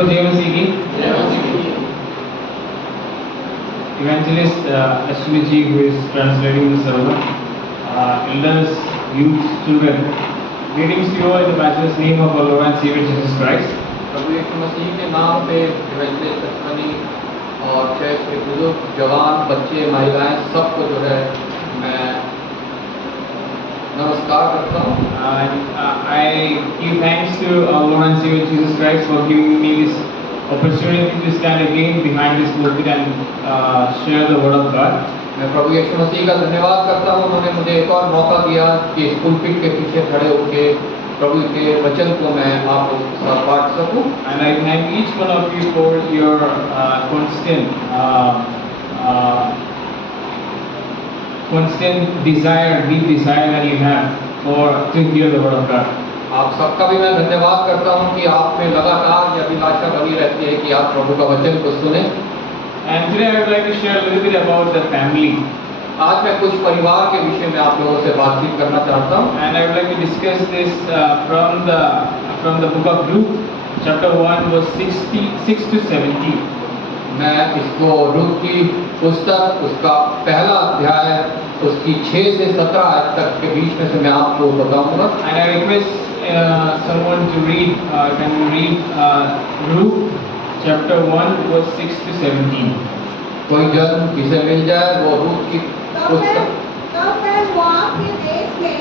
सबको जय मसीह की। Evangelist Ashwini ji, who is translating the sermon, elders, youth, children, greetings to you all in the matchless name of our Lord and Savior Jesus Christ. प्रभु यीशु मसीह के नाम पे evangelist Ashwini और church के बुजुर्ग, जवान, बच्चे, महिलाएं सबको जो है मैं नमस्कार करता हूँ। I give thanks to our Lord and Savior Jesus Christ for giving me this opportunity to stand again behind this pulpit and share the word of God. मैं प्रभु यीशु मसीह का धन्यवाद करता हूँ, उन्होंने मुझे एक और मौका दिया कि इस पुलपिट के पीछे खड़े होकर प्रभु के वचन को मैं आप लोगों के साथ बांट सकूं। And I thank each one of you for your constant desire, deep desire that you have to hear the word of God. आप सबका भी मैं धन्यवाद करता हूँ कि आप में लगातार यह अभिलाषा बनी रहती है कि आप प्रभु का वचन को सुने। And today I would like to share a little bit about the family. आज मैं कुछ परिवार के विषय में आप लोगों से बातचीत करना चाहता हूँ। And I would like to discuss this from the book of Luke, chapter 1, verse 66 to 70. मैं इसको रूत की पुस्तक उसका पहला अध्याय उसकी 6 से 17 आयत तक के बीच में से मैं आपको बताऊंगा। And I request someone to read, can you read Luke chapter 1, verse 6 to 17. कोई जन जिसे मिल जाए वो रूत की पुस्तक। तब मैं मोआब के देश में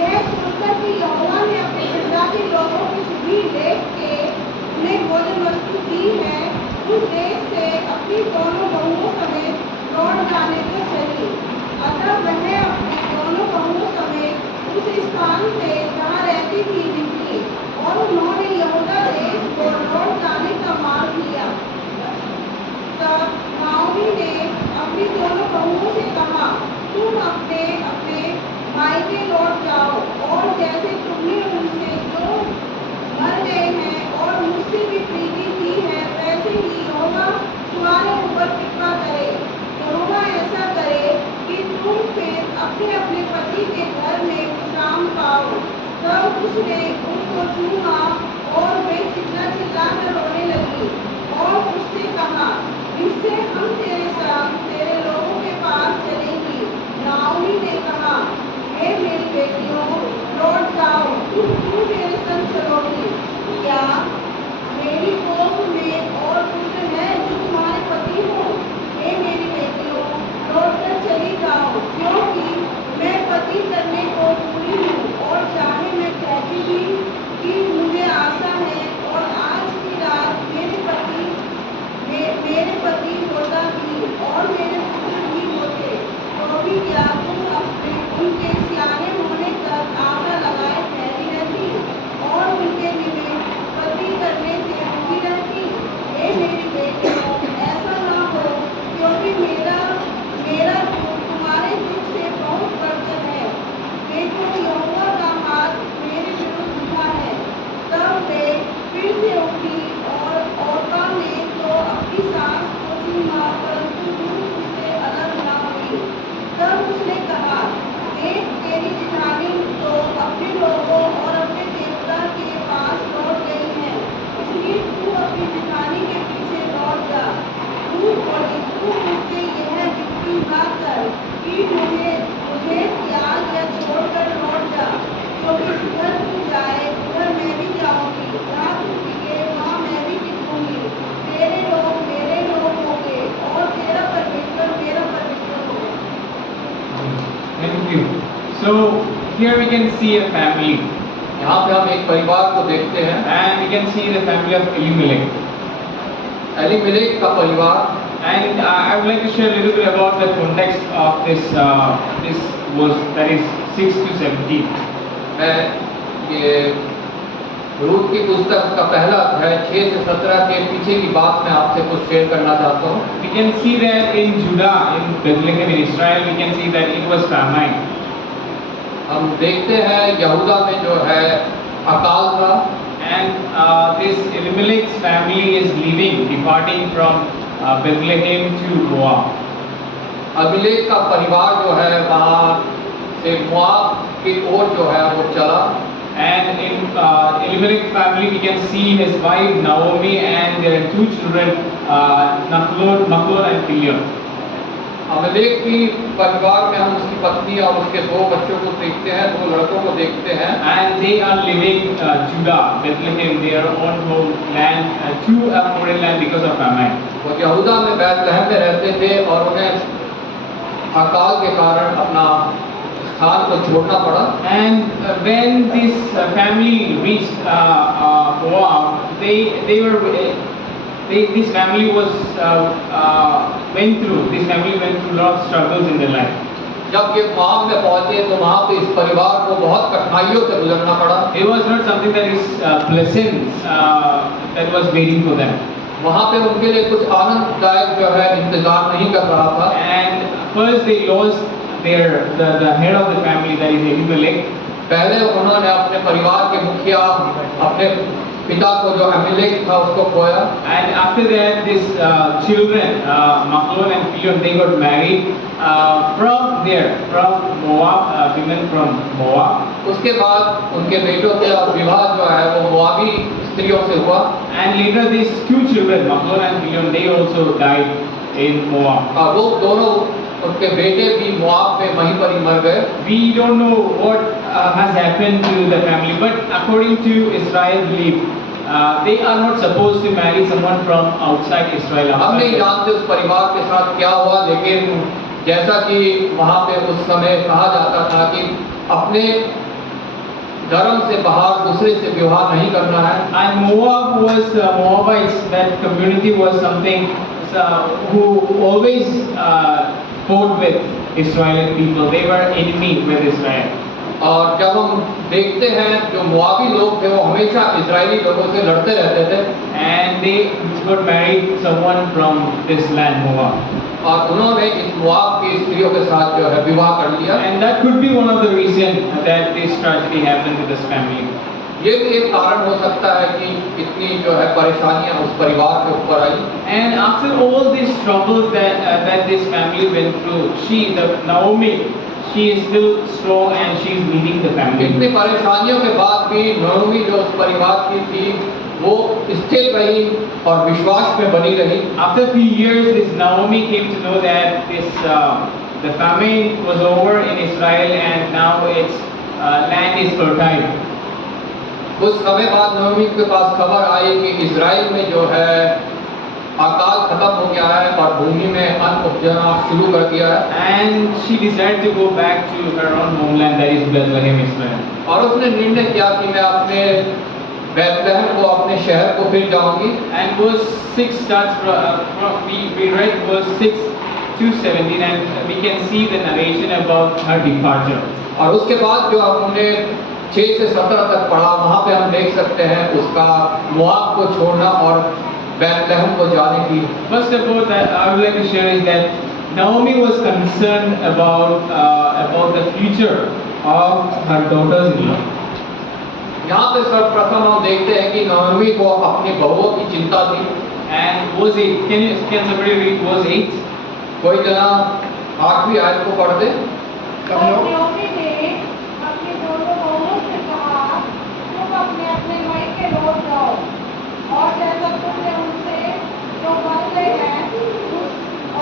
यह सुनकर कि यहोवा ने अपने प्रजा के लोगों की सुधि देख के उन्हें भोजन वस्तु दी है, उस देश से अपनी दोनों बहुओं समेत लौट जाने को चली। अतः वह अपनी दोनों बहुओं समेत उस स्थान से जहाँ रहती थी निकली और उन्होंने यहूदा देश को लौट जाने का मार्ग लिया। तब नाओमी ने अपनी दोनों बहुओं से कहा, तुम अपने अपने भाई के लौट जाओ और जैसे तुमने उनसे जो मर गए हैं और मुझसे भी प्रीति की है वैसे ही यहोवा तुम्हारे ऊपर कृपा करे। यहोवा ऐसा करे कि तुम फिर अपने अपने पति के घर में विश्राम पाओ। तब उसने उनको छूआ और वे चिल्लाकर रोने लगी और उससे कहा, इससे हम तेरे संग तेरे लोगों के पास चलेंगी। नाओमी ने कहा, हे मेरी बेटियों, लौट जाओ, तुम क्यों मेरे संग चलोगी? क्या मेरी कोख में और पुत्र है जो तुम्हारे पति हो? हे मेरी बेटियों, लौटकर चली जाओ, क्योंकि मैं पति करने को पूरी हूँ और चाहे मैं कहती भी कि मुझे आशा है और आज की रात मेरे पति होता भी और मेरे पुत्र भी होते, तो भी क्या तुम अपने उनके सियाने होने तक आशा लगाए ठहरी रहती और उनके निमित्त पति करने से रुकी रहती? हे मेरी बेटियों, ऐसा ना हो, क्योंकि मेरा दुख तुम्हारे दुख से बहुत बढ़कर है। देखो, यहोवा का हाथ मेरे विरुद्ध उठा है। तब वे फिर से उठी और औरता ने तो अपनी सास को चूमा, परंतु रूत उससे अलग न हुई। तब उसने कहा, देख, तेरी जेठानी तो अपने लोगों और अपने देवता के पास लौट गई है, इसलिए तू अपनी जेठानी के पीछे लौट जा। रूत बोली, तू मुझसे यह विनती न कर कि मुझे त्याग या छोड़कर लौट जा, क्योंकि जिधर तू जाए उधर मैं भी जाऊंगी, जहाँ तू टिके वहाँ मैं भी टिकूंगी। तेरे लोग मेरे लोग होंगे और तेरा परमेश्वर मेरा परमेश्वर होगा। Thank you. So here we can see a family. यहाँ पे हम एक परिवार को देखते हैं And we can see the family of Elimelech. Elimelech का परिवार। And I would like to share a little bit about the context of this verse, that is 6 to 17. मैं ये रूत की पुस्तक का पहला अध्याय 6 से 17 के पीछे की बात मैं आपसे कुछ शेयर करना चाहता हूँ। We can see that in Judah, in Bethlehem, in Israel, we can see that it was famine. हम देखते हैं यहूदा में जो है अकाल था। And this Elimelech's family is leaving, departing from Bethlehem to Moab. Abimelech का परिवार जो है वहाँ से मोआब की ओर जो है वो चला। And in Elimelech's family, we can see his wife Naomi and their two children, Machlon and Chilion. अमेलेक की परिवार में हम उसकी पत्नी और उसके दो बच्चों को देखते हैं, दो लड़कों को देखते हैं। And they are living Judah, Bethlehem, their own homeland, to a foreign land because of famine. वो यहूदा में बैतलहम में रहते थे और उन्हें अकाल के कारण अपना स्थान को छोड़ना पड़ा। And when this family reached Moab, this family went through lot of struggles in their life. जब ये मोआब में पहुंचे तो वहाँ पे इस परिवार को बहुत कठिनाइयों से गुजरना पड़ा। It was not something that is pleasant that was waiting for them. वहाँ पे उनके लिए कुछ आनंददायक जो है इंतजार नहीं कर रहा था। And first they lost the head of the family, that is Elimelech. पहले उन्होंने अपने परिवार के मुखिया, अपने पिता को जो अमीलेक था उसको खोया। And after that, these children, Machlon and Chilion, they got married from Moab, women from Moab. उसके बाद उनके बेटों के विवाह जो है वो मोआबी स्त्रियों से हुआ। And later these two children, Machlon and Chilion, they also died in Moab. वो दोनों उनके बेटे भी मोआब में वहीं पर ही मर गए। We don't know what has happened to the family, but according to Israel belief, they are not supposed to marry someone from outside Israel. हम नहीं जानते उस परिवार के साथ क्या हुआ, लेकिन जैसा कि वहाँ पे उस समय कहा जाता था कि अपने धर्म से बाहर दूसरे से विवाह नहीं करना है। And Moabites, that community was something who always fought with Israeli people. They were enemy with Israel. और जब हम देखते हैं जो मोआबी लोग थे वो हमेशा इजरायली लोगों से लड़ते रहते थे। And they got married someone from this land, Moab. और उन्होंने इस मोआब की स्त्रियों के साथ जो है विवाह कर लिया। And that could be one of the reasons that this tragedy happened to this family. ये भी एक कारण हो सकता है कि इतनी जो है परेशानियां उस परिवार के ऊपर आई। And after all these troubles that this family went through, Naomi, she is still strong and she is leading the family. इतनी परेशानियों के बाद भी नओमी जो उस परिवार की थी वो स्थिर रही और विश्वास में बनी रही। After a few years, this Naomi came to know that the famine was over in Israel and now its land is fertile. कुछ समय बाद नओमी के पास खबर आई कि इजराइल में जो है अकाल खत्म हो गया है और भूमि में अन्न उपजना शुरू कर दिया है। And she decided to go back to her own homeland, that is Bethlehem, Israel. और उसने निर्णय किया कि मैं अपने बैतलहम को, अपने शहर को फिर जाऊंगी। And verse 6 starts we read verse 6 to 17 and we can see the narration about her departure. और उसके बाद जो हमने 6 से 17 तक पढ़ा, वहाँ पे हम देख सकते हैं उसका मोआब को छोड़ना और बैतलहम को जाने की। First of all, that I would like to share is that Naomi was concerned about the future of her daughters-in-law. यहाँ पे सर्वप्रथम हम देखते हैं कि नओमी को अपनी बहुओं की चिंता थी। And verse 8, can somebody read verse 8? कोई जना 8वीं आयत को पढ़ दे। और नओमी ने अपनी दोनों बहुओं से कहा, तुम अपने अपने मायके लौट जाओ और जैसा तुमने उनसे जो बदले हैं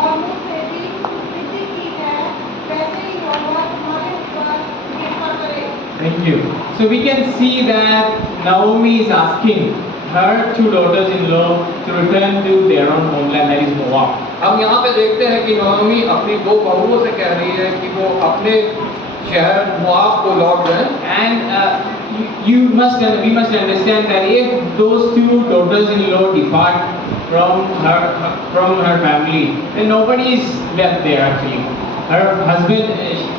और मुझसे भी विधि की है, वैसे ही यहोवा तुम्हारे ऊपर कृपा करे। Thank you. So we can see that Naomi is asking her two daughters-in-law to return to their own homeland, that is Moab. हम यहाँ पे देखते हैं कि नओमी अपनी दो बहुओं से कह रही है कि वो अपने शहर मोआब को लौट जाएं। And we must understand that if those two daughters-in-law depart from her family, then nobody is left there actually. Her husband,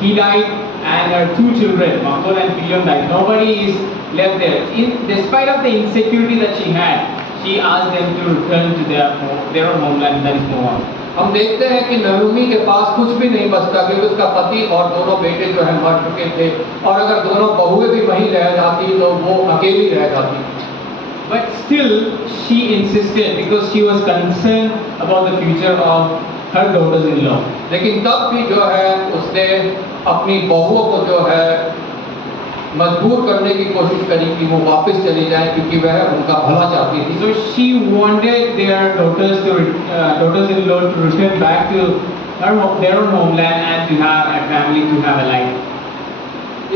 he died, and her two children, Machlon and Chilion, died. Nobody is left there. Despite of the insecurity that she had, she asked them to return to their own homeland, that is Moab. हम देखते हैं कि नओमी के पास कुछ भी नहीं बचता क्योंकि उसका पति और दोनों बेटे जो है मर चुके थे और अगर दोनों बहुएं भी वहीं रह जाती तो वो अकेली रह जाती। But still, she insisted because she was concerned about the future of her daughters-in-law. लेकिन तब भी जो है उसने अपनी बहुओं को जो है मजबूर करने की कोशिश करी कि वो वापस चले जाएं, क्योंकि वह उनका भला चाहती थी। So she wanted their daughters-in-law to return back to their own homeland and to have a family, to have a life.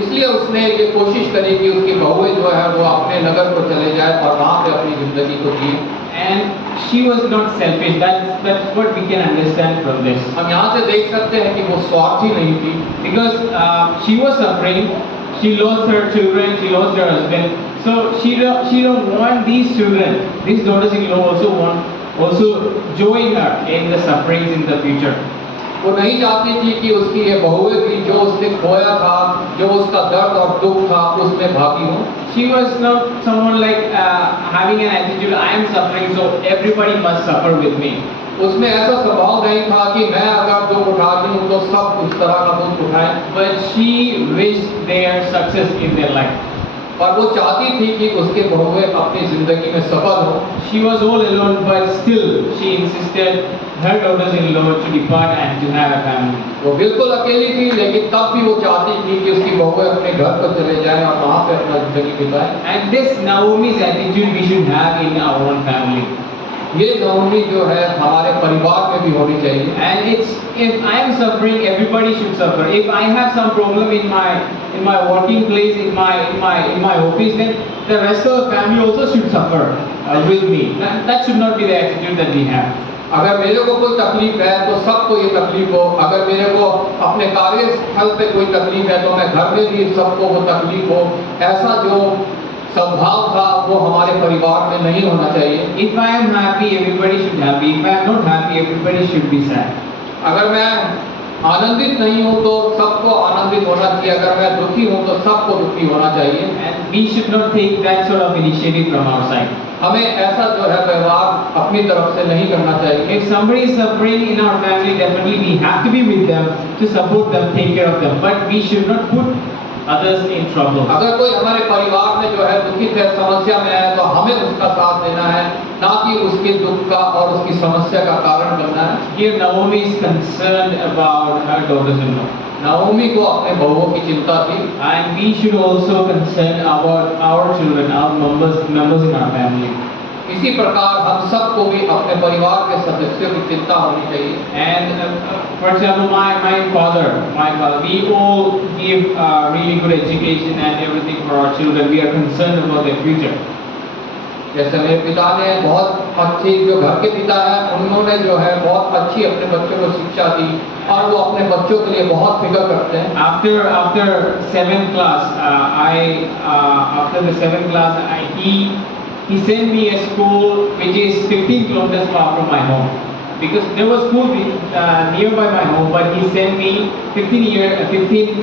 इसलिए उसने ये कोशिश करी कि उसकी बहुएं जो है वो अपने नगर को चले जाए और वहाँ पे अपनी जिंदगी को जिए। And she was not selfish. That's what we can understand from this. हम यहाँ से देख सकते हैं कि वो स्वार्थी नहीं थी, Because she was suffering, she lost her children, she lost her husband. So she don't want these children, these daughters-in-law also join her in the sufferings in the future. वो नहीं चाहती थी कि उसकी ये बहुएं भी जो उसने खोया था, जो उसका दर्द और दुख था, उसमें भागी हो। She was not someone like having an attitude, I am suffering, so everybody must suffer with me. उसमें ऐसा स्वभाव नहीं था कि मैं अगर दुख उठाती हूँ तो सब उस तरह का दुख उठाएं, But she wished their success in their life. पर वो चाहती थी कि उसके बहुएं अपनी जिंदगी में सफल हो। She was all alone, but still she insisted her daughters-in-law to depart and to have a family. वो बिल्कुल अकेली थी, लेकिन तब भी वो चाहती थी कि उसकी बहुएं अपने घर पर चले जाएं और वहाँ पे अपना जिंदगी बिताएं। And this Naomi's attitude we should have in our own family. ये नवमी जो है हमारे परिवार में भी होनी चाहिए। And it's, if I am suffering, everybody should suffer. If I have some problem in my working place, in my office, then the rest of the family also should suffer with me. That should not be the attitude that we have. अगर मेरे को कोई तकलीफ है तो सबको ये तकलीफ हो। अगर मेरे को अपने कार्यस्थल पे कोई तकलीफ है तो मैं घर में भी सबको वो तकलीफ हो। ऐसा जो स्वभाव था वो हमारे परिवार में नहीं होना चाहिए। If I am happy, everybody should happy. If I am not happy, everybody should be sad. अगर मैं आनंदित नहीं हूँ तो सबको आनंदित होना चाहिए। अगर मैं दुखी हूँ तो सबको दुखी होना चाहिए। And we should not take that sort of initiative from our side. हमें ऐसा जो है व्यवहार अपनी तरफ से नहीं करना चाहिए। If somebody is suffering in our family, definitely we have to be with them to support them, take care of them. But we should not put others in trouble. अगर कोई हमारे परिवार में जो है दुखित है, समस्या में है, तो हमें उसका साथ देना है, ना कि उसके दुख का और उसकी समस्या का कारण बनना है। Here Naomi is concerned about her daughters-in-law. Naomi को अपने बहुओं की चिंता थी। And we should also concern our children, our members in our family. इसी प्रकार हम सबको भी अपने परिवार के सदस्यों की चिंता होनी चाहिए। And for example, my father, we all give really good education and everything for our children. We are concerned about their future. जैसे मेरे पिता ने बहुत अच्छी, जो घर के पिता हैं, उन्होंने जो है बहुत अच्छी अपने बच्चों को शिक्षा दी और वो अपने बच्चों के लिए बहुत फिक्र करते हैं। After 7th class, after the 7th class, he sent me a school which is 15 kilometers far from my home. Because there was school nearby my home, but he sent me 15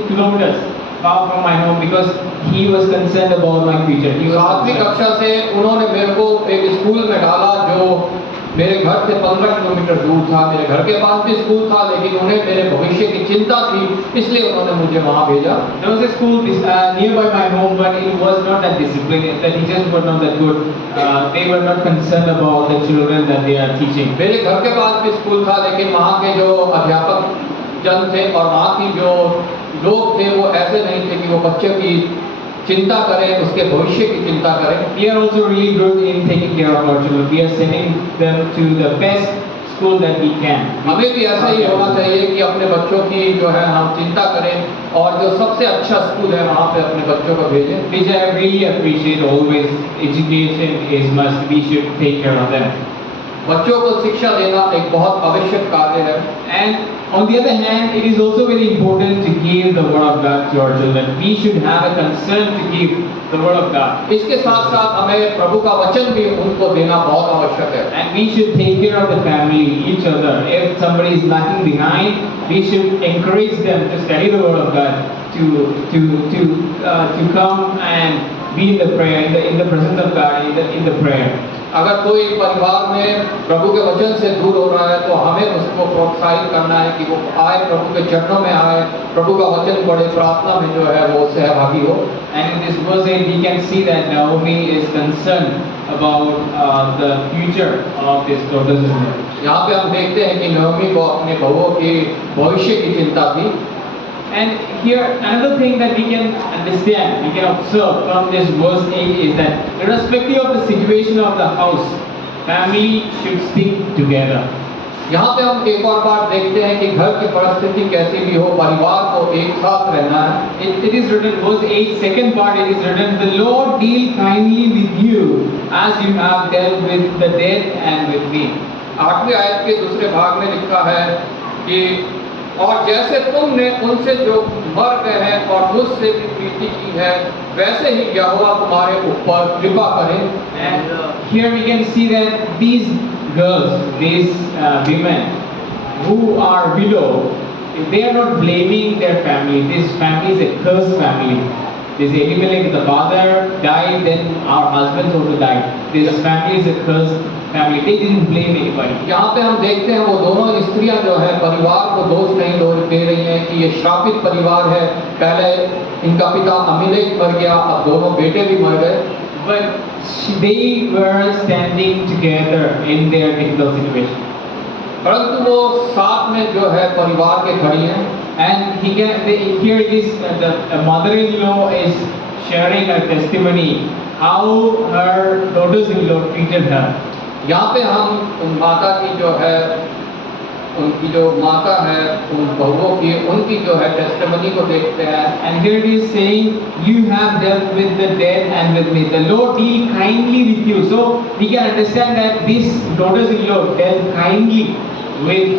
kilometers far from my home because he was concerned about my future. He was 7वीं concerned. कक्षा से उन्होंने मेरे को एक school में डाला जो मेरे घर से 15 किलोमीटर दूर था। मेरे घर के पास भी स्कूल था, लेकिन उन्हें मेरे भविष्य की चिंता थी, इसलिए उन्होंने मुझे वहाँ भेजा। There was a school nearby my home, but it was not that disciplined. The teachers were not that good. They were not concerned about the children that they are teaching. मेरे घर के पास भी स्कूल था, लेकिन वहाँ के जो अध्यापक जन थे और वहाँ की जो लोग थे वो ऐसे नहीं थे कि वो बच्चों की चिंता करें, उसके भविष्य की चिंता करें। We are also really good in taking care of our children. We are sending them to the best school that we can. हमें भी ऐसा ही होना चाहिए कि अपने बच्चों की जो है हम चिंता करें और जो सबसे अच्छा स्कूल है वहाँ पे अपने बच्चों को भेजें। Which I really appreciate always. Education is must. We should take care of them. बच्चों को शिक्षा देना एक बहुत आवश्यक कार्य है। And on the other hand, it is also very important to give the word of God to our children. We should have a concern to give the word of God. इसके साथ साथ हमें प्रभु का वचन भी उनको देना बहुत आवश्यक है। And we should take care of the family, each other. If somebody is lagging behind, we should encourage them to study the word of God, to come and be in the prayer, in the presence of God, in the prayer. अगर कोई परिवार में प्रभु के वचन से दूर हो रहा है तो हमें उसको प्रोत्साहित करना है कि वो आए, प्रभु के चरणों में आए, प्रभु का वचन पढ़े, प्रार्थना में जो है वो सहभागी हो। And in this verse 8, we can see that Naomi is concerned about the future of this daughters-in-law. यहाँ पे हम देखते हैं कि नओमी को अपने बहुओं के भविष्य की चिंता थी। And here, another thing that we can understand, we can observe from this verse 8 is that irrespective of the situation of the house, family should stick together. यहाँ पे हम एक और बात देखते हैं कि घर की परिस्थिति कैसी भी हो, परिवार को एक साथ रहना है। It is written, verse 8, second part, it is written, the Lord deal kindly with you as you have dealt with the dead and with me. 8वीं आयत के दूसरे भाग में लिखा है कि और जैसे तुमने उनसे जो मर गए हैं और मुझसे भी प्रीति की है, वैसे ही यहोवा तुम्हारे ऊपर कृपा करे। And here we can see that these girls, these women who are below, they are not blaming their family. This family is a cursed family. This Elimelech, the father died, then our husbands also died. This family is a cursed family. They didn't blame anybody. यहाँ पे हम देखते हैं वो दोनों स्त्रियां जो है परिवार को दोष नहीं दे रही हैं कि ये श्रापित परिवार है। पहले इनका पिता अमीलेक मर गया, अब दोनों बेटे भी मर गए। But they were standing together in their difficult situation. परंतु वो साथ में जो है परिवार के खड़ी हैं। And here it is, the mother-in-law is sharing her testimony how her daughters-in-law treated her. यहाँ पे हम उन माता की जो है, उनकी जो माता है, उन बहुओं की, उनकी जो है टेस्टिमनी को देखते हैं। And here it is saying, you have dealt with the dead and with me. The Lord deal kindly with you. So we can understand that these daughters-in-law dealt kindly with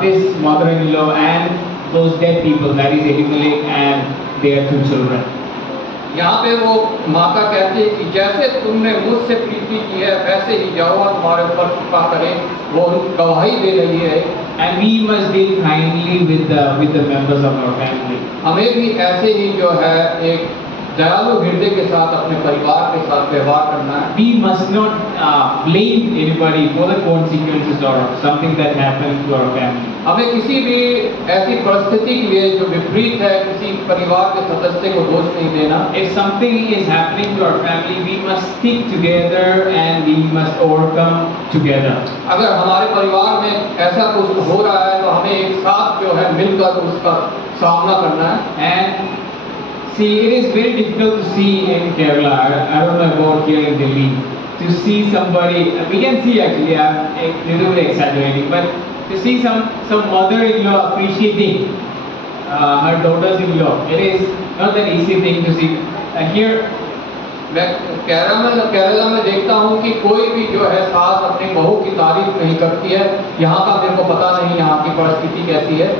this mother-in-law and those dead people, that is Elimelech and their 2 children. यहाँ पे वो माता कहती है कि जैसे तुमने मुझसे प्रीति की है, वैसे ही यहोवा तुम्हारे ऊपर कृपा करे। वो गवाही दे रही है। And we must deal kindly with the members of our family. हमें भी ऐसे ही जो है एक दयालु हृदय के साथ अपने परिवार के साथ व्यवहार करना है। We must not blame anybody for the consequences or something that happened to our family. हमें किसी भी ऐसी परिस्थिति के लिए जो विपरीत है, किसी परिवार के सदस्य को दोष नहीं देना। If something is happening to our family, we must stick together and we must overcome together. अगर हमारे परिवार में ऐसा कुछ हो रहा है तो हमें एक साथ जो है मिलकर उसका सामना करना है। And see, it is very difficult to see in Kerala. I don't know about here in Delhi. To see somebody, we can see actually, I'm a little bit exaggerating, but to see some mother-in-law appreciating her daughters-in-law, it is not an easy thing to see. Here, मैं केरला में देखता हूँ कि कोई भी जो है सास अपनी बहू की तारीफ नहीं करती है। यहाँ का मेरे को पता नहीं यहाँ की परिस्थिति कैसी है।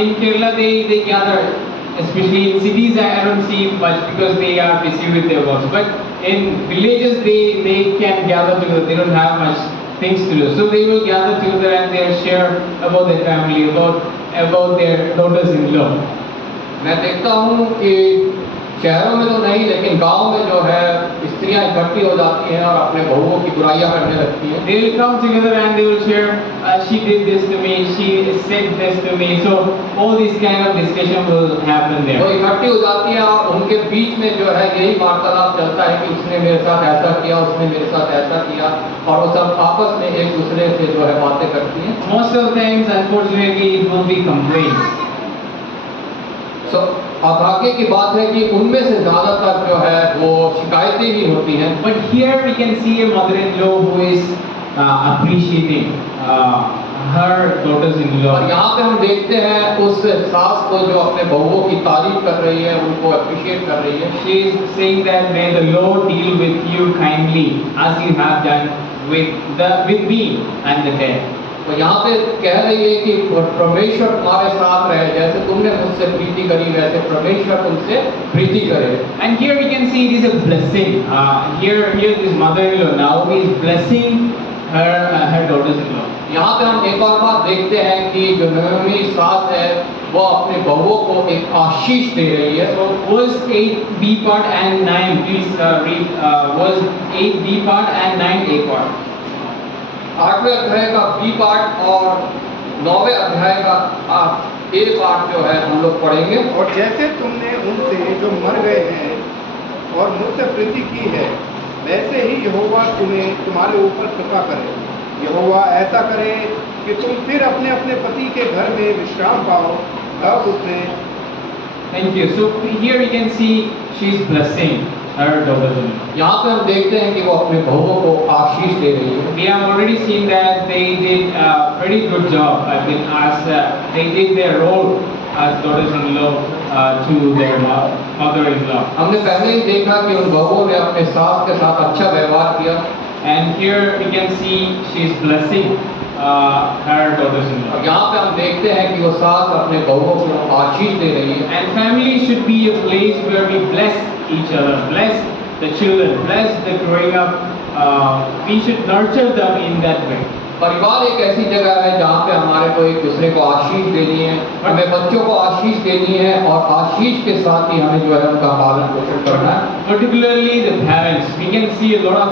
in Kerala, they gather, especially in cities. I don't see much because they are busy with their works. But in villages, they can gather together. They don't have much things to do, so they will gather together and they'll share about their family, about their daughters-in-law. मैं देखता हूँ कि शहरों में तो नहीं, लेकिन गांव में जो है स्त्रियां इकट्ठी हो जाती हैं और अपने बहुओं की बुराइयां करने लगती हैं। They will come together and they will share, she did this to me, she said this to me. So all this kind of discussion will happen there. वो इकट्ठी हो जाती हैं और उनके बीच में जो है यही वार्तालाप चलता है कि उसने मेरे साथ ऐसा किया, उसने मेरे साथ ऐसा किया, और वो सब आपस में एक दूसरे से जो है बातें करती हैं। Most of the times, unfortunately, it will be complaints. भाग्य की बात है कि उनमें से ज्यादातर जो है वो शिकायतें ही होती हैं। But here we can see a mother-in-law who is appreciating her daughters-in-law. और यहाँ पे हम देखते हैं उस सास को जो अपने बहुओं की तारीफ कर रही है, उनको अप्रिशिएट कर रही है। She is saying that may the Lord deal with you kindly as you have done with me and the dead. तो यहाँ पे कह रही है कि परमेश्वर तुम्हारे साथ रहे, जैसे तुमने मुझसे प्रीति करी वैसे परमेश्वर तुमसे प्रीति करे। And here we can see it is a blessing. Here this mother-in-law now is blessing her daughters-in-law. यहाँ पे हम एक और बात देखते हैं कि जो नयोमी सास है वो अपने बहुओं को एक आशीष दे रही है। So verse 8b part and 9, please read verse 8b part and 9a part. 8वें अध्याय का बी पार्ट और 9वें अध्याय का ए पार्ट जो है हम लोग पढ़ेंगे। और जैसे तुमने उनसे जो मर गए हैं और मुझसे प्रीति की है, वैसे ही यहोवा तुम्हें तुम्हारे ऊपर कृपा करे। यहोवा ऐसा करे कि तुम फिर अपने अपने पति के घर में विश्राम पाओ, तब उसने Thank you. So here we can see she's blessing her daughters-in-law. यहाँ पे हम देखते हैं कि वो अपने बहुओं को आशीष दे रही है। We have already seen that they did a pretty good job. I mean, as they did their role as daughters-in-law to their mother-in-law. हमने पहले ही देखा कि उन बहुओं ने अपने सास के साथ अच्छा व्यवहार किया। And here we can see she's blessing her daughters-in-law. और यहाँ पे हम देखते हैं कि वो सास अपने बहुओं को आशीष दे रही है। And family should be a place where we bless each other, bless the children, bless the growing up. We should nurture them in that way. परिवार एक ऐसी जगह है जहाँ पे हमारे को एक दूसरे को आशीष देनी है, हमें बच्चों को आशीष देनी है और आशीष के साथ ही हमें जो है उनका पालन पोषण करना है। Particularly the parents, we can see a lot of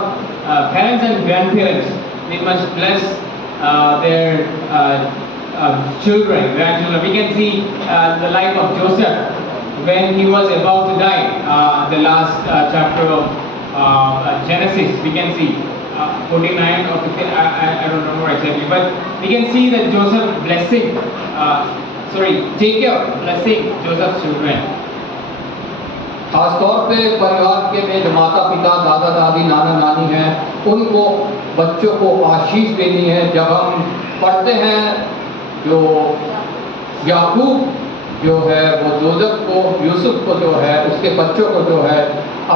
parents and grandparents. They must bless their children, grandchildren. We can see the life of Joseph when he was about to die. The last chapter of Genesis, we can see 49 or 50. I don't remember exactly, but we can see that Joseph blessing. Jacob blessing Joseph's children. खासतौर पे परिवार के में जो माता पिता दादा दादी नाना नानी हैं उनको बच्चों को आशीष देनी है। जब हम पढ़ते हैं जो याकूब जो है वो जोसेफ को यूसुफ को जो है उसके बच्चों को जो है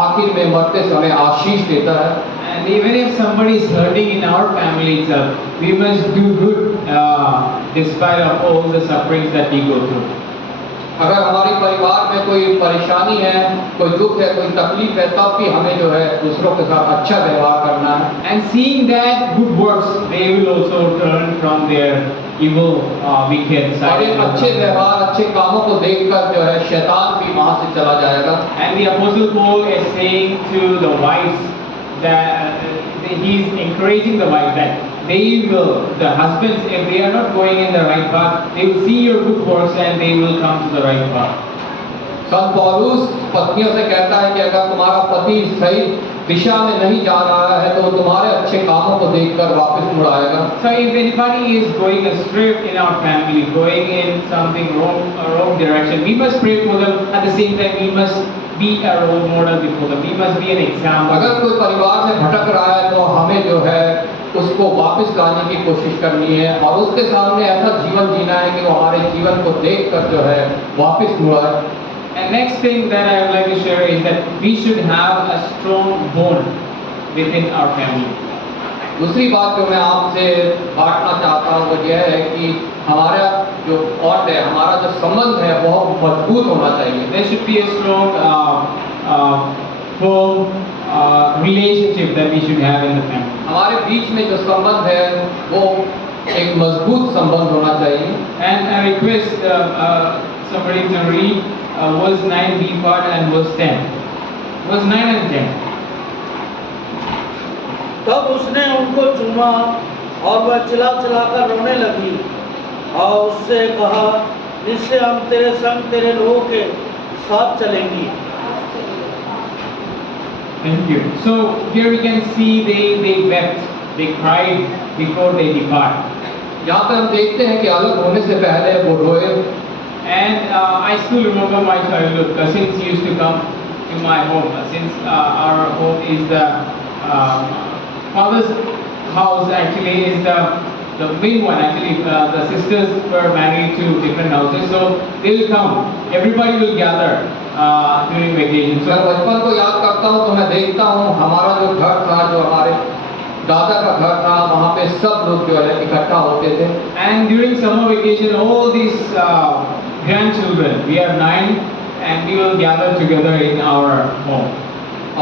आखिर में मरते समय आशीष देता है। And even if somebody is hurting in our family itself, we must do good despite of all the sufferings that we go through. अगर हमारे परिवार में कोई परेशानी है, कोई दुख है, कोई तकलीफ है, तब भी हमें जो है दूसरों के साथ अच्छा व्यवहार करना है। And seeing that good works, they will also turn from their evil, wicked और side. इन अच्छे व्यवहार अच्छे कामों को देखकर जो है शैतान भी वहाँ से चला जाएगा। And the Apostle Paul is saying to the wives that he's encouraging the wife that they will, the husbands, if they are not going in the right path, they will see your good works and they will come to the right path. संत पौलुस पत्नियों से कहता है कि अगर तुम्हारा पति सही दिशा में नहीं जा रहा है तो तुम्हारे अच्छे कामों को देखकर वापस मुड़ आएगा। So if anybody is going astray in our family, going in something wrong direction, we must pray for them. At the same time, we must be a role model before them. We must be an example. अगर कोई परिवार से भटक रहा है तो हमें जो है उसको वापस लाने की कोशिश करनी है और उसके सामने ऐसा जीवन जीना है कि वो हमारे जीवन को देखकर जो है वापस मुड़ आए। And next thing that I would like to share is that we should have a strong bond within our family. दूसरी बात जो मैं आपसे बांटना चाहता हूँ वो यह है कि हमारा जो बॉन्ड है, हमारा जो संबंध है बहुत मजबूत होना चाहिए। There should be a strong, firm relationship that we should have in the family. हमारे बीच में जो संबंध है वो एक मजबूत संबंध होना चाहिए। And I request somebody to read verse 9 B part and verse 10. Verse 9 and 10. तब उसने उनको चूमा और वह चिल्ला चिल्लाकर रोने लगी और उससे कहा, निश्चय हम तेरे संग तेरे लोगों के साथ चलेंगी। Thank you. So here we can see they wept, they cried before they depart. यहाँ पे हम देखते हैं कि अलग होने से पहले वो रोए। And I still remember my childhood. Cousins used to come to my home. Since our home is the father's house, actually is the main one. Actually, the sisters were married to different houses, so they will come. Everybody will gather during vacation. मैं So बचपन को याद करता हूँ तो मैं देखता हूँ हमारा जो घर था, जो हमारे दादा का घर था, वहाँ पे सब लोग जो है इकट्ठा होते थे। and during summer vacation, all these grandchildren, we are 9, and we will gather together in our home.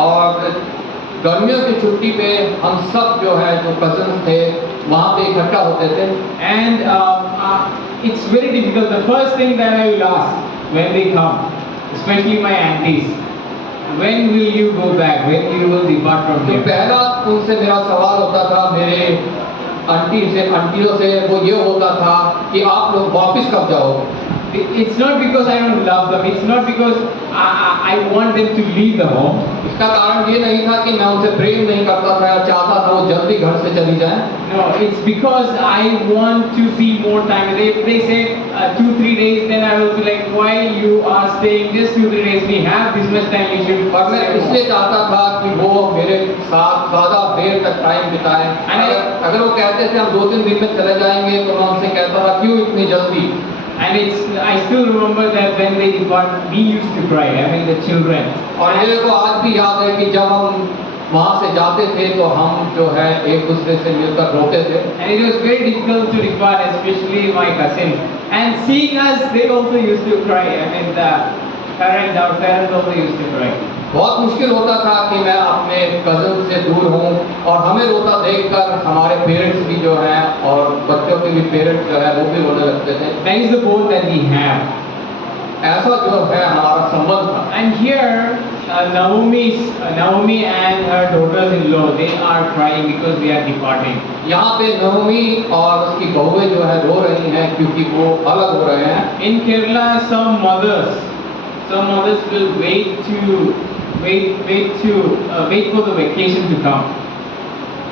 और गर्मियों की छुट्टी पे हम सब जो है जो कजन्स थे वहाँ पे इकट्ठा होते थे। And it's very difficult. The first thing that I will ask when they come, especially my aunties, when will you go back? When you will depart from तो here? पहला उनसे मेरा सवाल होता था, मेरे आंटियों से वो ये होता था कि आप लोग वापस कब जाओगे? It's not because I don't love them. It's not because I want them to leave the home. इसका कारण ये नहीं था कि मैं उनसे प्रेम नहीं करता था या चाहता था वो जल्दी घर से चली जाएं। No, it's because I want to see more time. They say 2-3 days, then I will be like, why you are staying just 2-3 days? We have this much time. You should. और मैं इसलिए चाहता था कि वो मेरे साथ ज़्यादा देर तक टाइम बिताएं। अगर वो कहते थे हम 2-3 दिन में चले जाएंगे, तो मैं उनसे कहता था क्यों इतनी जल्दी। And I still remember that when they depart, we used to cry. I mean the children. और मेरे को आज भी याद है कि जब हम वहाँ से जाते थे तो हम जो है एक दूसरे से मिलकर रोते थे। And it was very difficult to depart, especially my cousins. And seeing us, they also used to cry. I mean our parents also used to cry. बहुत मुश्किल होता था कि मैं अपने कज़न से दूर हूँ और हमें रोता देखकर हमारे पेरेंट्स भी जो हैं और बच्चों के भी पेरेंट्स जो है वो भी रोने लगते थे। That is the bond that we have. ऐसा जो है हमारा संबंध था। And here, Naomi and her daughters-in-law, they are crying because they are departing. यहाँ पे नहोमी और उसकी बहुएं जो है रो रही हैं क्योंकि वो अलग हो रहे हैं। In Kerala, some mothers will wait for the vacation to come.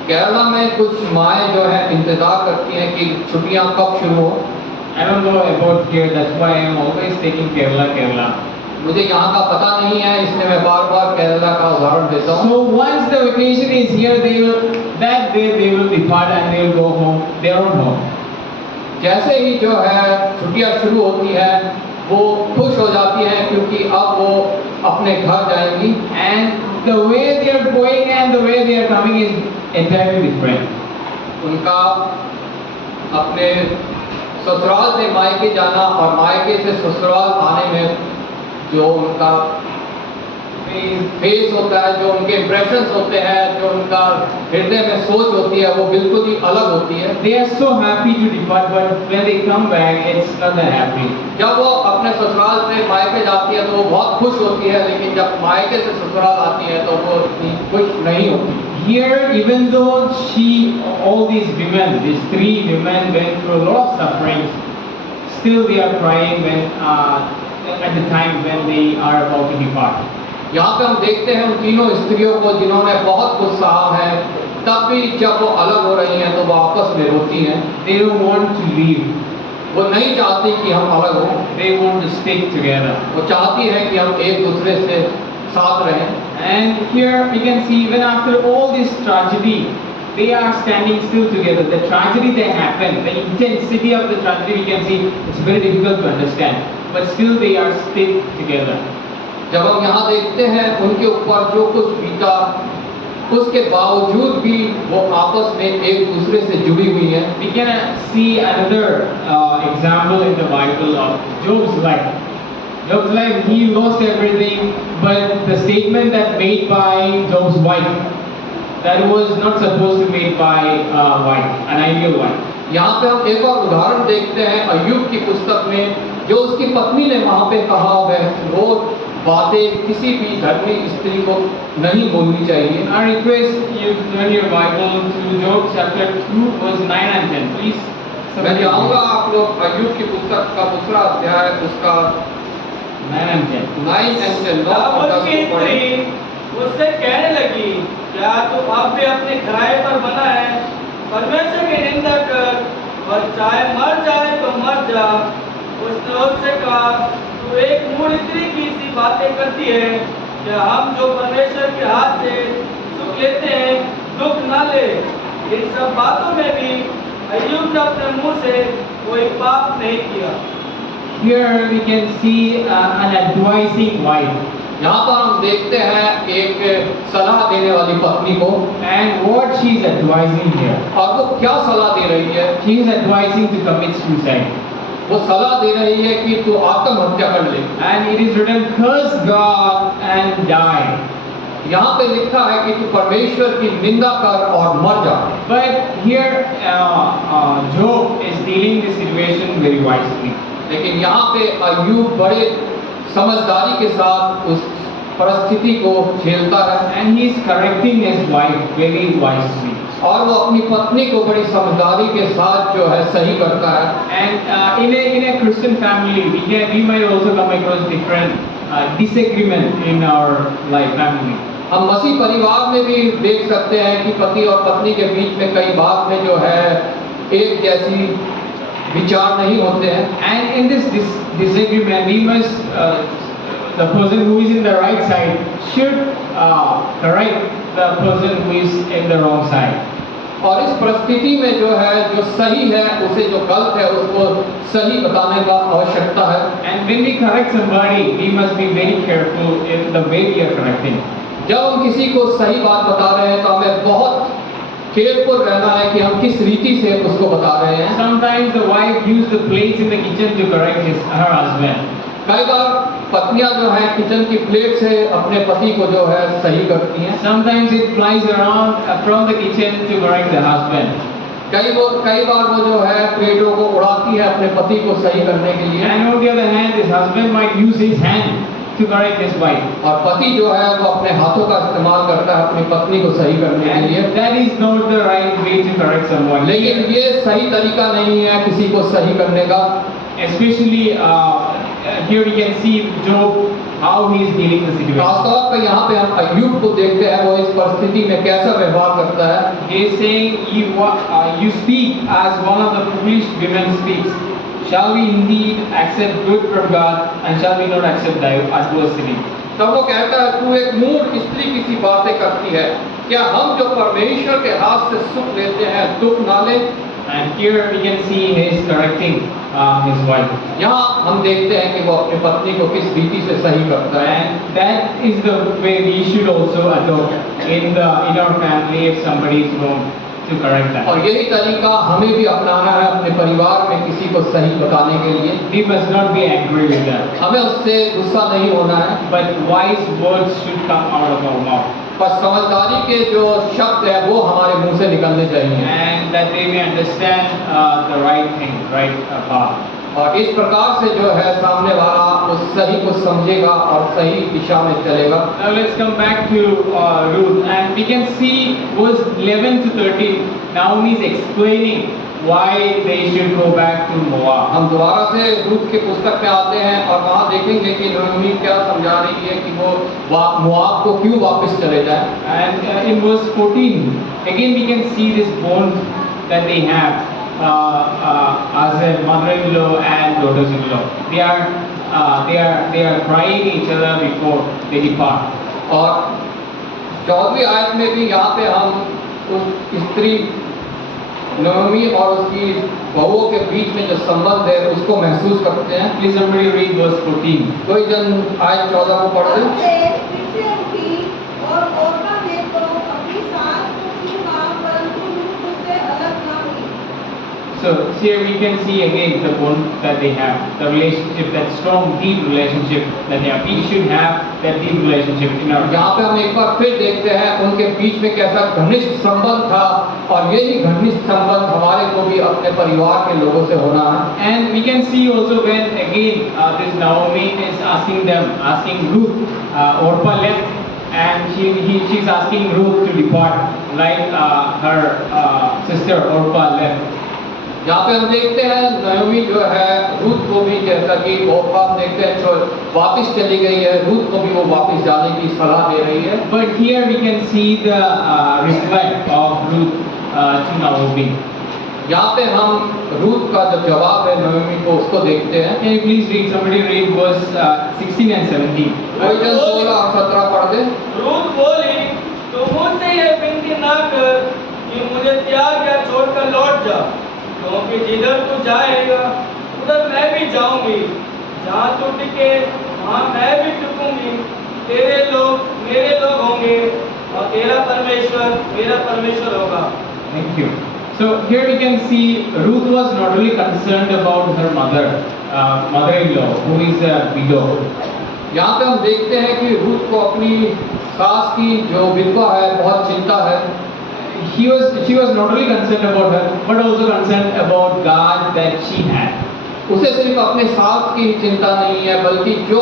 Kerala में कुछ माएँ जो है इंतजार करती हैं कि छुट्टियाँ कब शुरू हो। I don't know about here, that's why I am always taking Kerala. मुझे यहाँ का पता नहीं है, इसलिए मैं बार-बार केरला का उदाहरण देता हूँ। So once the vacation is here, that day they will depart and they will go home, their own home. जैसे ही जो है छुट्टियाँ शुरू होती है, वो खुश हो जाती हैं क्योंकि अब वो अपने घर जाएंगी। And the way they are going and the way they are coming is entirely different. उनका अपने ससुराल से मायके जाना और मायके से ससुराल आने में जो उनका फेस होता है, जो उनके इम्प्रेशंस होते हैं, जो उनका हृदय में सोच होती है, वो बिल्कुल ही अलग होती है। They are so happy to depart, but when they come back, it's not that happy. जब वो अपने ससुराल से मायके जाती है तो वो बहुत खुश होती है, लेकिन जब मायके से ससुराल आती है तो वो इतनी खुश नहीं होती। Here, even though all these women, these 3 women went through a lot of suffering, still they are crying at the time when they are about to depart. यहाँ पे हम देखते हैं उन तीनों स्त्रियों को जिन्होंने बहुत कुछ सहा है, तब भी जब वो अलग हो रही हैं तो वो आपस में रोती हैं। They don't want to leave. वो नहीं चाहती कि हम अलग हों, They want to stick together. वो चाहती है कि हम एक दूसरे से साथ रहें। And here we can see even after all this tragedy, they are standing still together. The tragedy that happened, the intensity of the tragedy, we can see it's very difficult to understand. But still they are still together. जब हम यहाँ देखते हैं उनके ऊपर जो कुछ बीता, उसके बावजूद भी वो आपस में एक दूसरे से जुड़ी हुई हैं। We can see another example in the Bible of Job's life. Job's life, he lost everything, but the statement that made by Job's wife, that was not supposed to be made by a wife, an ideal wife. यहाँ पे हम एक और उदाहरण देखते हैं अय्यूब की पुस्तक में, जो उसकी पत्नी ने वहाँ पे कहा वो बातें किसी भी धर्मी स्त्री को नहीं बोलनी चाहिए। I request you to turn your Bible to Job chapter 2 verse 9 and 10, please. मैं चाहूँगा आप लोग अय्यूब की पुस्तक का दूसरा अध्याय उसका 9 and 10. 9 and 10 तब उसकी स्त्री उससे कहने लगी, क्या तू अब भी अपने किराए पर बना है? परमेश्वर की निंदा कर और चाहे मर जाए तो मर जा। उसने उससे कहा, तू एक मूढ़ स्त्री की सी बातें करती है। क्या हम जो परमेश्वर के हाथ से सुख लेते हैं दुख ना ले? इन सब बातों में भी अय्यूब ने अपने मुंह से कोई पाप नहीं किया। Here we can see an advising wife. यहाँ पर हम देखते हैं एक सलाह देने वाली पत्नी को, And what she is advising here? और वो क्या सलाह दे रही है? She is advising to commit suicide. वो सलाह दे रही है कि तू आत्महत्या कर ले। And it is written, curse God and die. यहाँ पे लिखा है कि तू परमेश्वर की निंदा कर और मर जा। But here Job is dealing the situation very wisely. लेकिन यहाँ पे अय्यूब बड़े समझदारी के साथ उस परिस्थिति को झेलता है, And he is correcting his wife very wisely. और वो अपनी पत्नी को बड़ी समझदारी के साथ जो है सही करता है। And in a Christian family, we might also come across different disagreement in our life family. हम मसीह परिवार में भी देख सकते हैं कि पति और पत्नी के बीच में कई बात में जो है एक जैसी विचार नहीं होते हैं। And in this disagreement, we must, the person who is in the right side should correct the person who is in the wrong side. और इस परिस्थिति में जो है, जो सही है उसे जो गलत है उसको सही बताने का आवश्यकता है। And when we correct somebody, we must be very careful in the way we are correcting. जब हम किसी को सही बात बता रहे हैं तो हमें बहुत केयरफुल रहना है कि हम किस रीति से उसको बता रहे हैं। Sometimes the wife uses the plates in the kitchen to correct her husband. कई बार पत्नियां जो है किचन की प्लेट से अपने पति को जो है सही करती हैं। Sometimes it flies around from the kitchen to correct the husband. कई बार वो जो है प्लेटों को उड़ाती है अपने पति को सही करने के लिए। And on the other hand, this husband might use his hand to correct his wife. और पति जो है वो अपने हाथों का इस्तेमाल करता है अपनी पत्नी को सही करने के लिए। And that is not the right way to correct someone. लेकिन ये सही तरीका नहीं है किसी को सही करने का। Especially here we can see Job, how he is dealing the situation. खासतौर पर यहाँ पे हम अय्यूब को देखते हैं वो इस परिस्थिति में कैसा व्यवहार करता है। He is saying, you speak as one of the foolish women speaks. Shall we indeed accept good from God, and shall we not accept thy adversity? तब वो कहता है तू एक मूर्ख स्त्री की सी बातें करती है, क्या हम जो परमेश्वर के हाथ से सुख लेते हैं दुख ना ले। And here we can see he is correcting his wife. यहाँ हम देखते हैं कि वो अपनी पत्नी को किस रीति से सही करता है। And that is the way we should also adopt in our family if somebody is wrong, to correct that. और यही तरीका हमें भी अपनाना है अपने परिवार में किसी को सही बताने के लिए। We must not be angry with that, हमें उससे गुस्सा नहीं होना है, but wise words should come out of our mouth, पर समझदारी के जो शब्द है वो हमारे मुंह से निकलने चाहिए। and that they may understand the right thing, right path. और इस प्रकार से जो है सामने वाला उस सही को समझेगा और सही दिशा में चलेगा। Now let's come back to Ruth, and we can see verse 11 to 13. Naomi is explaining why they should go back to Moab. हम दोबारा से रूथ के पुस्तक पे आते हैं और वहाँ देखेंगे कि नोएमी क्या समझा रही है कि वो मोआब को क्यों वापस चले जाए। And in verse 14, again we can see this bond that they have as a mother-in-law and daughters-in-law. They are trying each other before they depart. और 14वीं आयत में भी यहाँ पे हम उस स्त्री नोएमी और उसकी बहुओं के बीच में जो संबंध है उसको महसूस करते हैं। Please somebody read verse 14. कोई जन आयत 14 को पढ़ दे। औरतें फिर से उठी और ओर्पा ने तो अपनी सास को चूमा, परंतु रूथ उससे अलग न हुई। So here we can see again the bond that they have, the relationship, that strong, deep relationship that they have. We should have that deep relationship in our. यहाँ पे हम एक बार फिर देखते हैं उनके बीच में कैसा घनिष्ठ संबंध था और यही घनिष्ठ संबंध हमारे को भी अपने परिवार के लोगों से होना है। And we can see also when again this Naomi is asking Ruth, Orpah left, and she's asking Ruth to depart, like her sister Orpah left. यहाँ पे हम देखते हैं नयोमी जो है रूथ को भी जैसा कि ओर्पा हम देखते हैं जो वापस चली गई है रूथ को भी वो वापस जाने की सलाह दे रही है। But here we can see the reply of Ruth to Naomi. यहाँ पे हम रूथ का जो जवाब है नयोमी को उसको देखते हैं। Can you please read? Somebody read verse 16 and 17. कोई जन 16 और 17 पढ़ दे। रूथ बोली, तू मुझसे ये विनती ना कर कि मुझे त्याग या छोड़कर लौट जा, क्योंकि जिधर तू जाएगा उधर मैं भी जाऊंगी, जहाँ तू टिके वहाँ मैं भी टिकूंगी। तेरे लोग मेरे लोग होंगे और तेरा परमेश्वर मेरा परमेश्वर होगा। Thank you. So here we can see Ruth was not only concerned about her mother-in-law, who is a widow. यहाँ पे हम देखते हैं कि रूथ को अपनी सास की जो विधवा है बहुत चिंता है। She was not only concerned about her, but also concerned about God that she had. उसे सिर्फ अपने सास की ही चिंता नहीं है बल्कि जो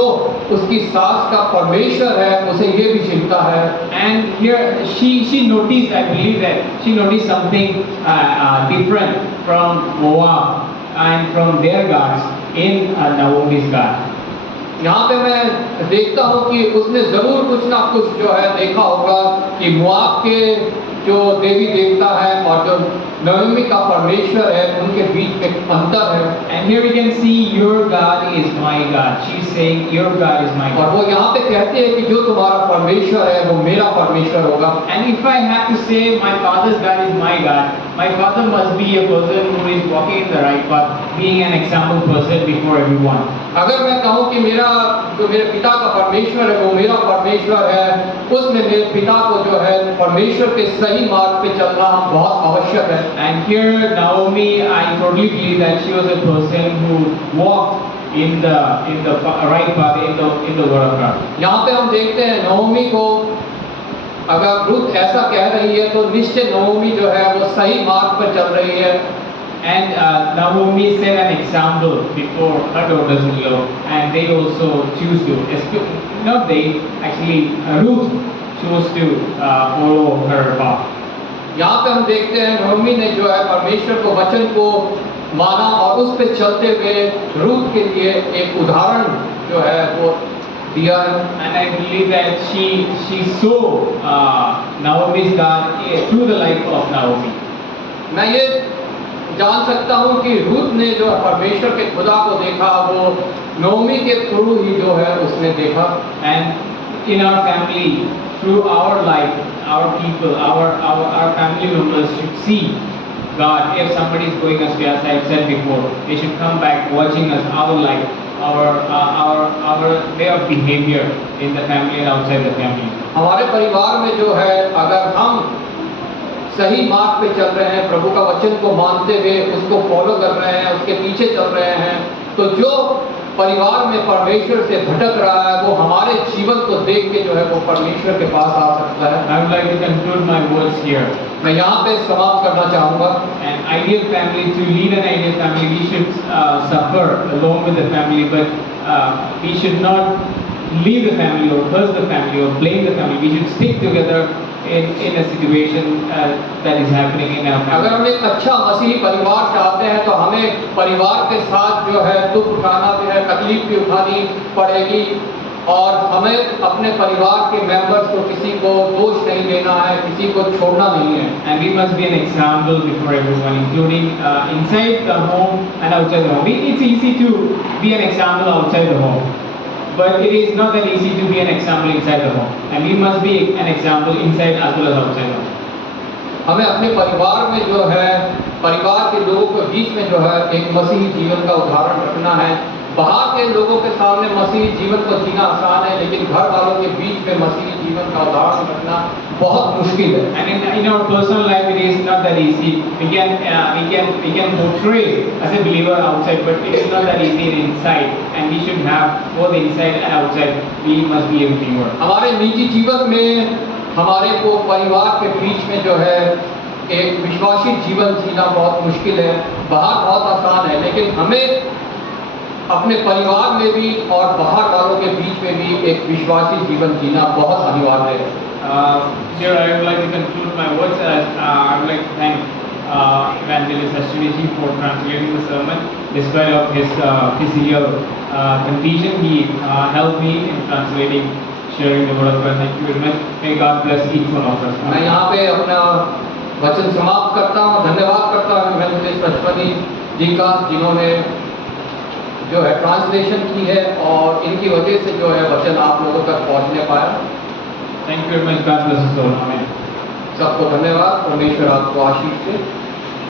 उसकी सास का परमेश्वर है उसे ये भी चिंता है। And here she noticed, I believe that she noticed something different from Moab and from their gods in Naomi's God. यहाँ पे मैं देखता हूँ कि उसने जरूर कुछ ना कुछ जो है देखा होगा कि मोआब के जो देवी देवता है और जो नवमी का परमेश्वर है उनके बीच में अंतर है। And here we can see your God is my God. She's saying your God is my और God. वो यहाँ पे कहते हैं कि जो तुम्हारा परमेश्वर है वो मेरा परमेश्वर होगा। And if I have to say my father's God is my God, my father must be a person who is walking in the right path, being an example person before everyone. अगर मैं कहूँ कि मेरा जो मेरे पिता का परमेश्वर है वो मेरा परमेश्वर है, उसमें मेरे पिता को जो है परमेश्वर के सही मार्ग पे चलना बहुत आवश्यक है। And here Naomi, I totally believe that she was a person who walked in the right path in the word of God. यहाँ पे हम देखते हैं नवमी को अगर रुत ऐसा कह रही है तो निश्चय नवमी जो है वो सही मार्ग पर चल रही है। And Naomi set an example before her daughters-in-law, and they also choose to, not they, actually Ruth chose to follow her path. यहाँ पे हम देखते हैं नवमी ने जो है परमेश्वर को वचन को माना और उस पे चलते हुए रूत के लिए एक उदाहरण जो है वो दिया है। And I believe that she saw Naomi's God through the life of Naomi. मैं ये जान सकता हूँ कि रूत ने जो परमेश्वर के खुदा को देखा वो नवमी के थ्रू ही जो है उसने देखा। And in our family, through our life, our people, our family members should see God. If somebody is going astray, as I said before, they should come back watching us, our life, our way of behavior in the family and outside the family. हमारे परिवार में जो है अगर हम सही मार्ग पे चल रहे हैं, प्रभु का वचन को मानते हुए उसको फॉलो कर रहे हैं, उसके पीछे चल रहे हैं, तो जो परिवार में परमेश्वर से भटक रहा है वो हमारे जीवन को देख के जो है वो परमेश्वर के पास आ सकता है। I would like to conclude my words here. मैं यहाँ पे समाप्त करना चाहूँगा। An ideal family, to lead an ideal family, we should suffer along with the family, but we should not leave the family or curse the family or blame the family. We should stick together in a situation that is happening in our अगर family. हम एक अच्छा मसीही परिवार चाहते हैं तो हमें परिवार के साथ जो है दुख उठाना भी है, तकलीफ भी उठानी पड़ेगी और हमें अपने परिवार के मेंबर्स को किसी को दोष नहीं देना है, किसी को छोड़ना नहीं है। And we must be an example before everyone, including inside the home and outside the home. It's easy to be an example outside the home, but it is not that easy to be an example inside the home. And we must be an example inside as well as outside the home. हमें अपने परिवार में जो है परिवार के लोगों के बीच में जो है एक मसीही जीवन का उदाहरण रखना है। बाहर के लोगों के सामने मसीही जीवन को जीना आसान है, लेकिन घर वालों के बीच में मसीही जीवन का उदाहरण रखना बहुत मुश्किल है। And in our personal life, it is not that easy. We can portray as a believer outside, but it is not that easy inside. And we should have both inside and outside. We must be a believer. हमारे निजी जीवन में हमारे को परिवार के बीच में जो है एक विश्वासी जीवन जीना बहुत मुश्किल है। बाहर बहुत आसान है, लेकिन हमें अपने परिवार में भी और बाहर वालों के बीच में भी एक विश्वासी जीवन जीना बहुत अनिवार्य है। Here I would like to conclude my words. I would like to thank Evangelist Ashwini for translating the sermon. Despite of his physical condition, he helped me in translating, sharing the word of God. Thank you very much. May God bless each one of us. मैं यहाँ पे अपना वचन समाप्त करता हूँ। धन्यवाद करता हूँ एवेंजलिस्ट अश्वनी जी का, जिन्होंने जो है ट्रांसलेशन की है और इनकी वजह से जो है वचन आप लोगों तक पहुँचने पाया। Thank you very much. God bless us all. Amen. सबको धन्यवाद। परमेश्वर आपको आशीष दे।